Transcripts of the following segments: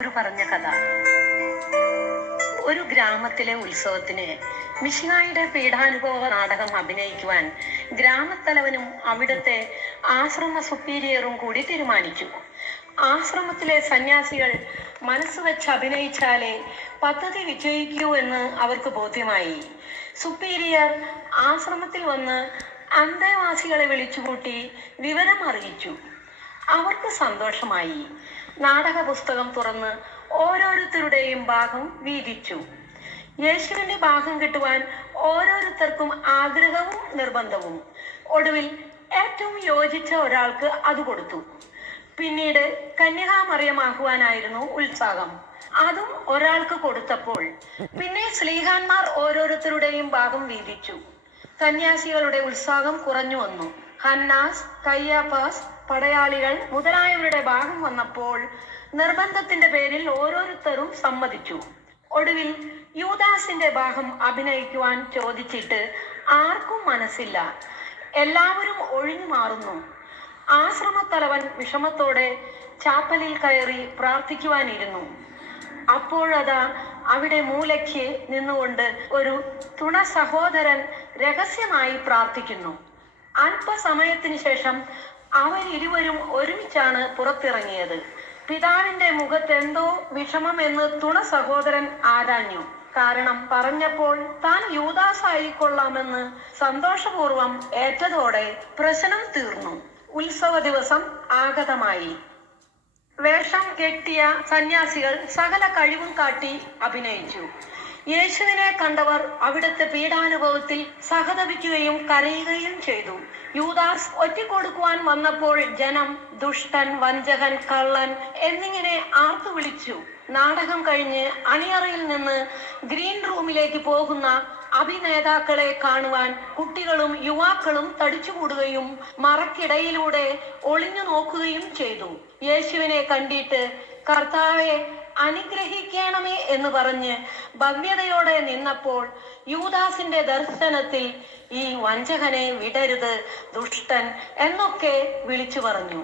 ഒരു പറഞ്ഞ കഥ. ഒരു ഗ്രാമത്തിലെ ഉത്സവത്തിന് മിഷിഹായുടെ പീഠാനുഭവ നാടകം അഭിനയിക്കുവാൻ ഗ്രാമത്തലവനും അവിടുത്തെ ആശ്രമ സുപ്പീരിയറും കൂടി തീരുമാനിച്ചു ആശ്രമത്തിലെ സന്യാസികൾ മനസ്സ് വെച്ച് അഭിനയിച്ചാലേ പദ്ധതി വിജയിക്കൂ എന്ന് അവർക്ക് ബോധ്യമായി. സുപ്പീരിയർ ആശ്രമത്തിൽ വന്ന് അന്തേവാസികളെ വിളിച്ചുകൂട്ടി വിവരം അറിയിച്ചു. അവർക്ക് സന്തോഷമായി. നാടക പുസ്തകം തുറന്ന് ഓരോരുത്തരുടെയും ഭാഗം വീതിച്ചു. യേശുവിന്റെ ഭാഗം കിട്ടുവാൻ ഓരോരുത്തർക്കും ആഗ്രഹവും നിർബന്ധവും. ഒടുവിൽ ഏറ്റവും യോജിച്ച ഒരാൾക്ക് അത് കൊടുത്തു. പിന്നീട് കന്യകാമറിയമാകുവാനായിരുന്നു ഉത്സാഹം. അതും ഒരാൾക്ക് കൊടുത്തപ്പോൾ പിന്നെ സ്ലീഹാന്മാർ ഓരോരുത്തരുടെയും ഭാഗം വീതിച്ചു. സന്യാസികളുടെ ഉത്സാഹം കുറഞ്ഞു വന്നു. ഹന്നാസ് കയ്യാപ്പാസ് പടയാളികൾ മുതലായവരുടെ ഭാഗം വന്നപ്പോൾ നിർബന്ധത്തിന്റെ പേരിൽ ഓരോരുത്തരും സമ്മതിച്ചു. ഒടുവിൽ യൂദാസിന്റെ ഭാഗം അഭിനയിക്കുവാൻ ചോദിച്ചിട്ട് ആർക്കും മനസ്സില്ല. എല്ലാവരും ഒഴിഞ്ഞു മാറുന്നു. ആശ്രമത്തലവൻ വിഷമത്തോടെ ചാപ്പലിൽ കയറി പ്രാർത്ഥിക്കുവാനിരുന്നു. അപ്പോഴതാ അവിടെ മൂലയ്ക്ക് നിന്നുകൊണ്ട് ഒരു തുണ സഹോദരൻ രഹസ്യമായി പ്രാർത്ഥിക്കുന്നു. അല്പസമയത്തിന് ശേഷം അവരിരുവരും ഒരുമിച്ചാണ് പുറത്തിറങ്ങിയത്. പിതാവിന്റെ മുഖത്ത് എന്തോ വിഷമം എന്ന് തുണ സഹോദരൻ ആരാഞ്ഞു. കാരണം പറഞ്ഞപ്പോൾ താൻ യൂദാസ് ആയിക്കൊള്ളാമെന്ന് സന്തോഷപൂർവം ഏറ്റതോടെ പ്രശ്നം തീർന്നു. ഉത്സവ ദിവസം ആഗതമായി. വേഷം കെട്ടിയ സന്യാസികൾ സകല കഴിവും കാട്ടി അഭിനയിച്ചു. യേശുവിനെ കണ്ടവർ അവിടുത്തെ പീഡാനുഭവത്തിൽ സഹതപിക്കുകയും കരയുകയും ചെയ്തു. യൂദാസ് ഒറ്റിക്കൊടുക്കുവാൻ വന്നപ്പോൾ ജനം ദുഷ്ടൻ വഞ്ചകൻ കള്ളൻ എന്നിങ്ങനെ ആർത്തു വിളിച്ചു. നാടകം കഴിഞ്ഞ് അണിയറയിൽ നിന്ന് ഗ്രീൻ റൂമിലേക്ക് പോകുന്ന അഭിനേതാക്കളെ കാണുവാൻ കുട്ടികളും യുവാക്കളും തടിച്ചുകൂടുകയും മറക്കിടയിലൂടെ ഒളിഞ്ഞു നോക്കുകയും ചെയ്തു. യേശുവിനെ കണ്ടിട്ട് കർത്താവെ അനുഗ്രഹിക്കണമേ എന്ന് പറഞ്ഞ് ഭവ്യതയോടെ നിന്നപ്പോൾ യൂദാസിന്റെ ദർശനത്തിൽ ഈ വഞ്ചകനെ വിടരുത് ദുഷ്ടൻ എന്നൊക്കെ വിളിച്ചു പറഞ്ഞു.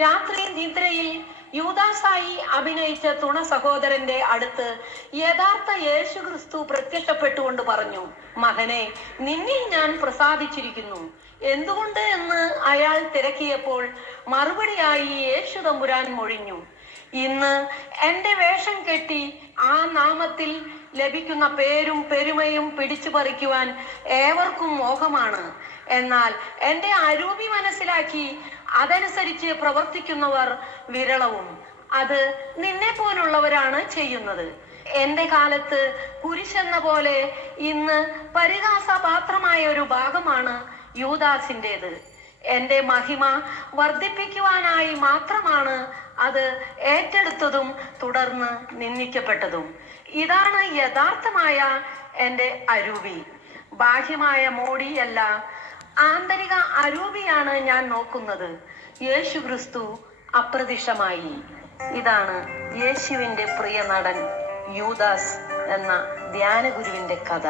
രാത്രി നിദ്രയിൽ യൂദാസായി അഭിനയിച്ച തുണ സഹോദരന്റെ അടുത്ത് യഥാർത്ഥ യേശു ക്രിസ്തു പ്രത്യക്ഷപ്പെട്ടുകൊണ്ട് പറഞ്ഞു മകനെ നിന്നിൽ ഞാൻ പ്രസാദിച്ചിരിക്കുന്നു. എന്തുകൊണ്ട്? എന്ന് അയാൾ തിരക്കിയപ്പോൾ മറുപടിയായി യേശു തമ്പുരാൻ മൊഴിഞ്ഞു ഇന്ന് എന്റെ വേഷം കെട്ടി ആ നാമത്തിൽ ലഭിക്കുന്ന പേരും പെരുമയും പിടിച്ചു പറിക്കുവാൻ ഏവർക്കും മോഹമാണ്. എന്നാൽ എന്റെ അരൂപി മനസ്സിലാക്കി അതനുസരിച്ച് പ്രവർത്തിക്കുന്നവർ വിരളവും. അത് നിന്നെ പോലുള്ളവരാണ് ചെയ്യുന്നത്. എന്റെ കാലത്ത് കുരിശെന്ന പോലെ ഇന്ന് പരിഹാസപാത്രമായ ഒരു ഭാഗമാണ് യൂദാസിന്റെത്. എന്റെ മഹിമ വർദ്ധിപ്പിക്കുവാനായി മാത്രമാണ് അത് ഏറ്റെടുത്തതും തുടർന്ന് നിന്ദിക്കപ്പെട്ടതും. ഇതാണ് യഥാർത്ഥമായ എന്റെ അരൂപി. ബാഹ്യമായ മോടിയല്ല ആന്തരിക അരൂപിയാണ് ഞാൻ നോക്കുന്നത്. യേശു ക്രിസ്തു അപ്രത്യക്ഷമായി ഇതാണ് യേശുവിന്റെ പ്രിയ നടൻ യൂദാസ് എന്ന ധ്യാനഗുരുവിന്റെ കഥ.